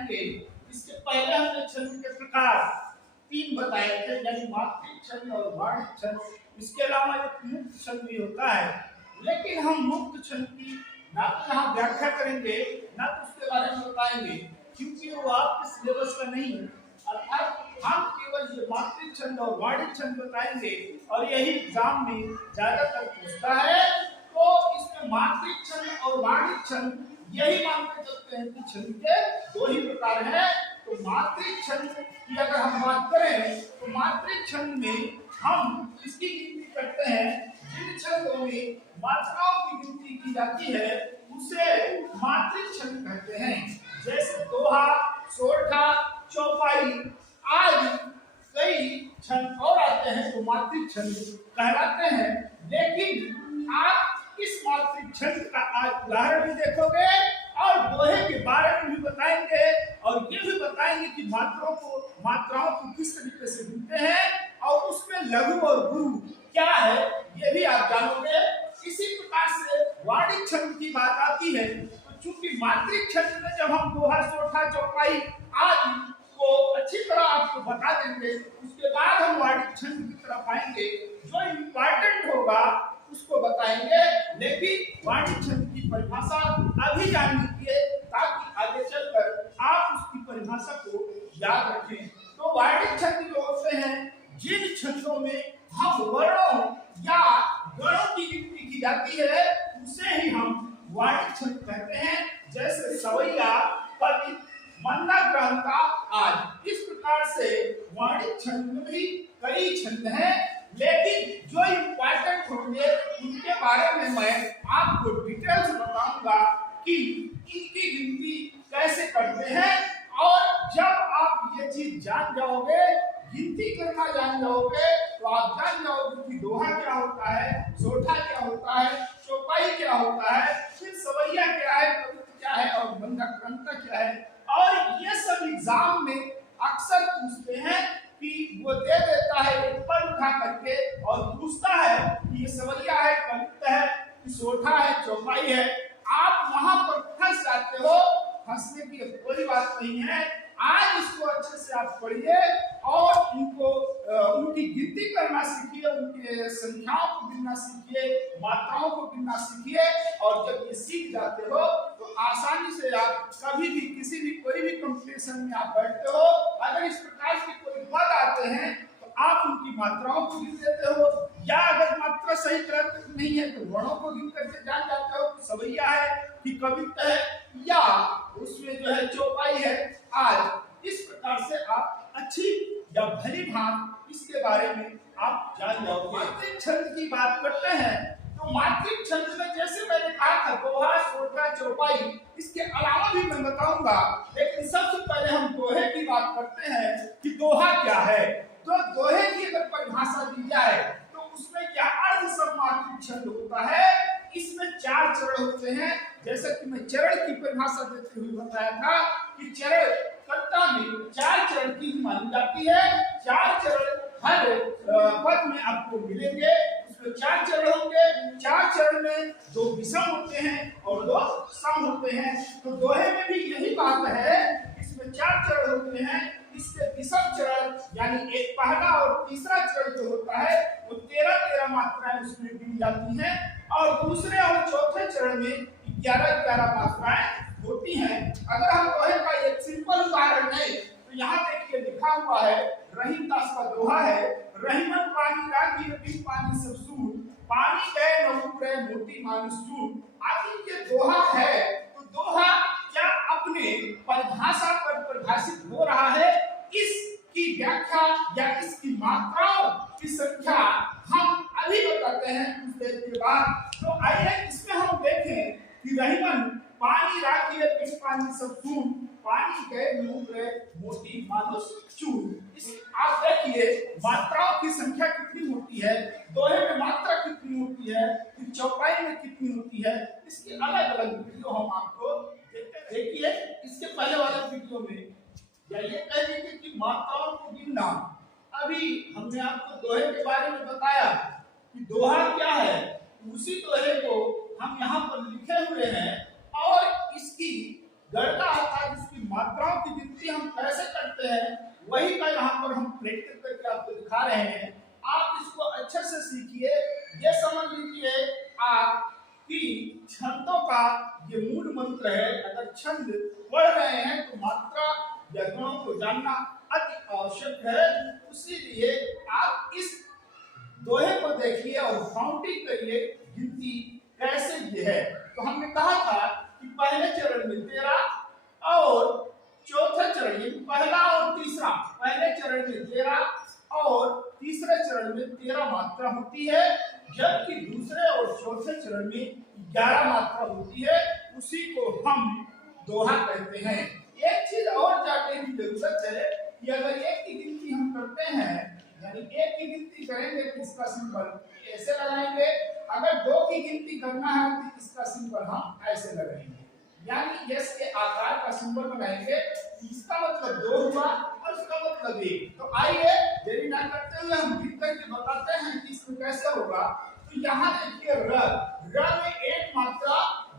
बताएंगे। इसके पहले हमने छंद के प्रकार 3 बताए थे, यानी मात्रिक छंद और वार्णिक छंद। इसके अलावा एक मुक्त छंद भी होता है, लेकिन हम मुक्त छंद की ना तो यहाँ व्याख्या करेंगे ना तो उसके बारे में बताएंगे, क्योंकि वो आपके सिलेबस का नहीं है। अर्थात हम केवल ये मात्रिक छंद और वार्णिक छंद बताएंगे और यही एग्जाम में ज्यादातर पूछता है। तो इसमें मात्रिक छंद और वार्णिक छंद यही मानते चलते हैं कि छंद के 2 ही प्रकार हैं। तो मात्रिक छंद की अगर हम बात करें तो मात्रिक छंद में हम इसकी गिनती करते हैं, जिन छंदों में मात्राओं की गिनती की जाती है उसे मात्रिक छंद कहते हैं। जैसे दोहा, सोरठा, चौपाई आदि कई छंद और आते हैं तो मात्रिक छंद कहलाते हैं। लेकिन आप इस मात्रिक छंद का आज उदाहरण भी देखोगे और दोहे के बारे में भी बताएंगे और ये भी बताएंगे कि मात्राओं को किस तरीके से गिनते हैं और उसमें लघु और गुरु क्या है ये भी आप जानोगे। इसी प्रकार से वार्णिक छंद की बात आती है तो चूंकि मात्रिक छंद में जब हम दोहा, सोरठा, चौपाई आदि को अच्छी तरह आपको बता देंगे, उसके बाद हम वार्णिक छंद की तरफ आएंगे, जो इम्पोर्टेंट होगा उसको बताएंगे। लेकिन वार्णिक छंद की परिभाषा अभी जान लीजिए ताकि आगे चलकर आप उसकी परिभाषा को याद रखें। तो वार्णिक छंद जो होते हैं जिन छंदों में हम वर्णों या गणों की गिनती की जाती है उसे ही हम वार्णिक छंद कहते हैं। जैसे सवैया, पद, मंदा, ग्रंथा आदि। इस प्रकार से वार्णिक छंद में भी कई छंद हैं, लेकिन जो इम्पोर्टेंट होंगे उनके बारे में मैं आपको डिटेल से बताऊंगा कि इनकी गिनती कैसे करते हैं। और जब आप ये चीज जान जाओगे, गिनती करना जान जाओगे, तो आप जान जाओगे कि दोहा क्या होता है, सोरठा क्या होता है, चौपाई क्या होता है, फिर सवैया क्या है, कविता क्या है और मंदा ग्रंथ क्या है। और ये सब एग्जाम में अक्सर पूछते हैं कि वो दे देता है एक पद उठा करके और पूछता है कि ये सवैया है, कविता है, कि सोरठा है, चौपाई है। आप वहां पर फंस जाते हो। फंसने की कोई बात नहीं है। आज इसको अच्छे से आप पढ़िए और उनको उनकी गिनती करना सीखिए, उनके संख्याओं को गिनना सीखिए, मात्राओं को गिनना सीखिए। और जब ये सीख जाते हो तो आसानी से आप कभी भी किसी भी कोई भी कंपटीशन में आप बैठते हो, अगर इस प्रकार के कोई पद आते हैं तो आप उनकी मात्राओं को गिन देते हो, या अगर मात्रा सही तरह नहीं है तो वर्णों को गिन करके जान जाते हो कि सवैया है कि कविता है या उसमें जो है चौपाई है। आज इस प्रकार से आप अच्छी या भली भांति इसके बारे में आप जान जाओगे। मात्रिक छंद की बात करते हैं तो मात्रिक छंद में जैसे मैंने कहा था दोहा, सोरठा, चौपाई, इसके अलावा भी मैं बताऊंगा, लेकिन सबसे पहले हम दोहे की बात करते हैं कि दोहा क्या है। तो दोहे की अगर परिभाषा दी जाए तो उसमें क्या अर्ध सम्मात्रिक छंद होता है। इसमें 4 चरण होते हैं। जैसा कि मैं चरण की परिभाषा देते हुए बताया था कि चरण कर्ता में 4 चरण की मानी जाती है। 4 चरण हर पद में आपको मिलेंगे। उसमें 4 चरण होंगे। 4 चरण में 2 विषम होते हैं और 2 सम होते हैं। तो दोहे में भी यही बात है, इसमें 4 चरण होते हैं। इसके विषम चरण यानी एक पहला और तीसरा चरण जो होता है वो 13-13 मात्राएं उसमें गिनी जाती हैं और दूसरे और चौथे चरण में 11-11 मात्राएं होती हैं। अगर हम दोहे का एक सिंपल उदाहरण लें तो यहाँ देखिए लिखा हुआ है, रहीमदास का दोहा है, रहीमन पानी राखी बिन पानी सब सूर, पानी गए नहु रहे मोती मानुष चूर। आखिर ये दोहा है तो दोहा क्या अपने परिभाषा पर परिभाषित हो रहा है। इसकी व्याख्या या इसकी मात्राओं की संख्या हम अभी बताते हैं कुछ देर के बाद। तो आइए इसमें हम देखें कि रहीमन पानी राखिए बिन पानी सब सूर, पानी गए नहु रहे मोती मानुष चूर। इस आप देखिए मात्राओं की संख्या कितनी होती है, दोहे में मात्रा कितनी होती है, फिर चौपाई में कितनी होती है। इसकी अलग अलग वीडियो हम आपको देखिए। इसके पहले वाले वीडियो में या ये कह दीजिए कि मात्राओं को गिनना। अभी हमने आपको दोहे के बारे में बताया कि दोहा क्या है, उसी दोहे को हम यहाँ पर लिखे हुए हैं और इसकी गणना अर्थात इसकी मात्राओं की गिनती हम कैसे करते हैं वही का यहाँ पर हम प्रैक्टिस करके आपको दिखा रहे हैं। आप इसको अच्छे से सीखिए। ये समझ लीजिए आप कि छंदों का ये मूल मंत्र है। अगर छंद पढ़ रहे हैं तो मात्रा या गणों को जानना अति आवश्यक है। इसीलिए आप इस दोहे को देखिए और काउंटिंग करिए गिनती कैसे ये है। तो हमने कहा था कि पहले चरण में 13 और चौथे चरण में पहला और तीसरा, पहले चरण में 13 और तीसरे चरण में 13 मात्रा होती है, जबकि दूसरे और चौथे चरण में 11 मात्रा होती है। उसी को हम दोहा कहते हैं। एक चीज और जानने की जरूरत है कि अगर एक की गिनती हम करते हैं, यानी एक की गिनती करेंगे तो इसका सिंबल ऐसे लगाएंगे, अगर दो की गिनती करना है तो इसका सिंबल हम ऐसे लगाएंगे, यानी यस के आकार का सिंबल बनाएंगे। इसका मतलब 2 हुआ और इसका मतलब 1। तो आइए देरी ना करते हुए हम गिन करके बताते हैं कि इसमें कैसे होगा। तो यहाँ देखिए र में एक मात्रा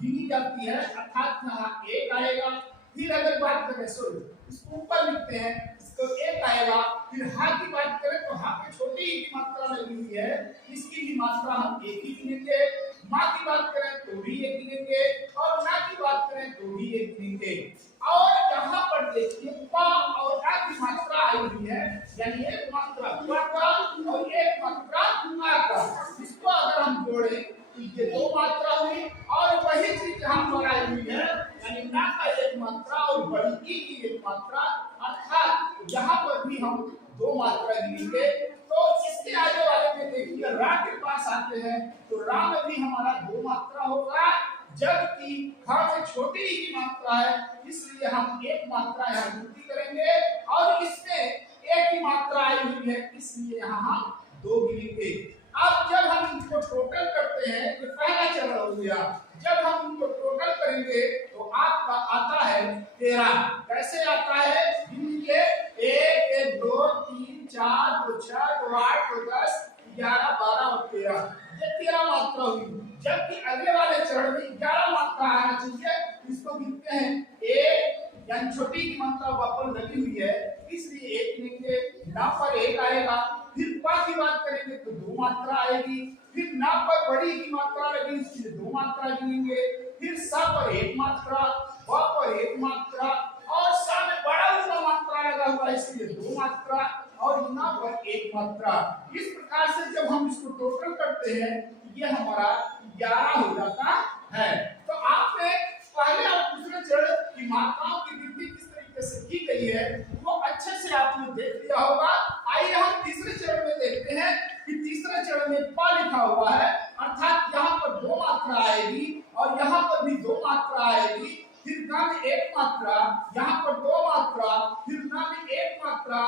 गिनी जाती है, अर्थात यहाँ 1 आएगा। फिर अगर बात करें सॉरी इसको ऊपर लिखते हैं, इसको 1 आएगा। फिर हा की बात करें तो हा में छोटी ही की मात्रा लगी हुई है, इसकी भी मात्रा हम 1 ही गिनेंगे। माँ की बात करें तो भी 1 गिनेंगे और ना की बात करें तो भी 1 गिनेंगे। और यहाँ पर देखिए पा और आ की मात्रा आई हुई है, यानी एक मात्रा प का और एक मात्रा आ का। इसको अगर हम जोड़ें तो ये 2 मात्रा हुई और वही चीज हम बनाई हुई है, यानी ना का 1 मात्रा और बड़ी की 1 मात्रा, अर्थात यहाँ पर भी हम 2 मात्रा गिनेंगे। तो इसके आगे वाले में देखिए रा के पास आते हैं तो रा में भी हमारा 2 मात्रा होगा, जबकि खा में छोटी की मात्रा है, इसलिए हम 1 मात्रा यहाँ गिनती करेंगे और इसमें 1 की मात्रा आई हुई है, इसलिए यहाँ हम 2 गिनेंगे। अब जब हम इनको टोटल करते हैं तो पहला चरण हो गया। जब हम इनको टोटल करेंगे तो आपका आता है 13। कैसे आता है? गिनिए 1 1 2 3 4 2 6 2 8 2 10 11 12 और 13, ये 13 मात्रा हुई। जबकि अगले वाले चरण में 11 मात्रा आना चाहिए, इसको गिनते हैं 1, यानी छोटी की मात्रा वापस लगी हुई है, इसलिए 1 गिनेंगे। ना पर 1 आएगा। फिर पा की बात करेंगे तो 2 मात्रा आएगी। फिर ना पर बड़ी की मात्रा लगी, इसलिए 2 मात्रा गिनेंगे। फिर सा पर 1 मात्रा, व पर 1 मात्रा और सा में बड़ा हुआ मात्रा लगा हुआ, इसलिए 2 मात्रा और ना पर 1 मात्रा। इस प्रकार से जब हम इसको टोटल करते हैं ये हमारा 11 हो जाता है। तो आपने पहले और दूसरे चरण की मात्राओं की गिनती किस तरीके से की गई है वो अच्छे से आपने देख लिया होगा। आइए हम तीसरे चरण में देखते हैं कि तीसरे चरण में पा लिखा हुआ है, अर्थात यहाँ पर 2 मात्रा आएगी और यहाँ पर भी 2 मात्रा आएगी। फिर ना में 1 मात्रा, यहाँ पर 2 मात्रा, फिर ना में 1 मात्रा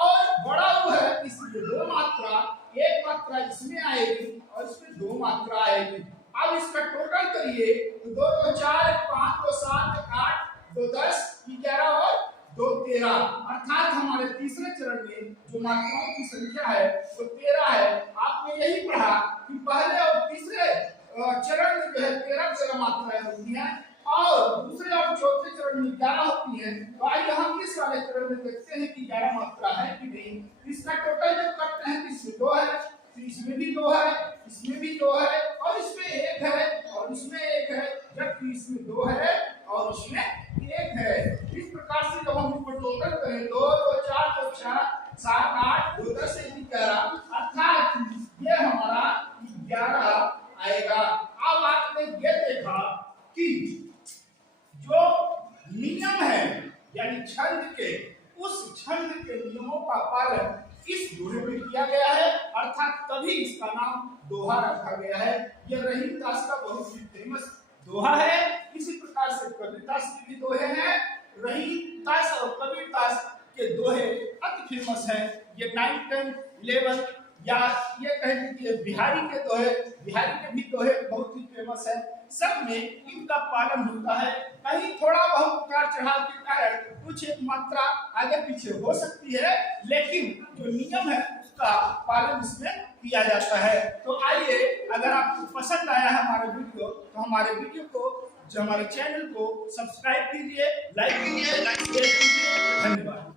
और बड़ा हुआ है इसलिए 2 मात्रा, 1 मात्रा इसमें आएगी और इसमें 2 मात्रा आएगी। अब इसका टोटल करिए तो 2 2 4 5 2 7 8 2 10 11 और 2 13, अर्थात हमारे तीसरे चरण में जो मात्राओं की संख्या है वो 13 है। आपने यही पढ़ा कि पहले और तीसरे चरण में जो है 13 मात्राएं होती हैं और दूसरे और चौथे चरण में 11 होती है। तो आइए हम इस वाले चरण में देखते हैं कि 11 मात्रा है कि नहीं। इसका टोटल जब करते हैं तो इसमें 2 है, तो इसमें भी 2 है, इसमें भी 2 है और इसमें 1 है और इसमें 1 है, जबकि इसमें 2 है और इसमें 1 है। इस प्रकार से जब हम इसको टोटल करें 2 2 4 2 6 7 8 2 10 11, अर्थात ये हमारा 11 आएगा। अब आपने ये देखा कि जो नियम है यानी छंद के, उस छंद के नियमों का पालन इस दोहे में किया गया है, अर्थात तभी इसका नाम दोहा रखा गया है। यह रहीमदास का बहुत ही फेमस दोहा है। इसी प्रकार से कबीरदास के भी दोहे हैं। रहीमदास और कबीरदास के दोहे अति फेमस है। ये 9th 10th 11th या ये कह लीजिए बिहारी के दोहे, बिहारी के भी दोहे बहुत ही फेमस है। सब में इनका पालन होता है। कहीं थोड़ा बहुत उतार चढ़ाव के कारण कुछ एक मात्रा आगे पीछे हो सकती है, लेकिन जो नियम है उसका पालन इसमें किया जाता है। तो आइए, अगर आपको पसंद आया है हमारा वीडियो तो हमारे वीडियो को जो हमारे चैनल को सब्सक्राइब कीजिए, लाइक कीजिए, शेयर कीजिए। धन्यवाद।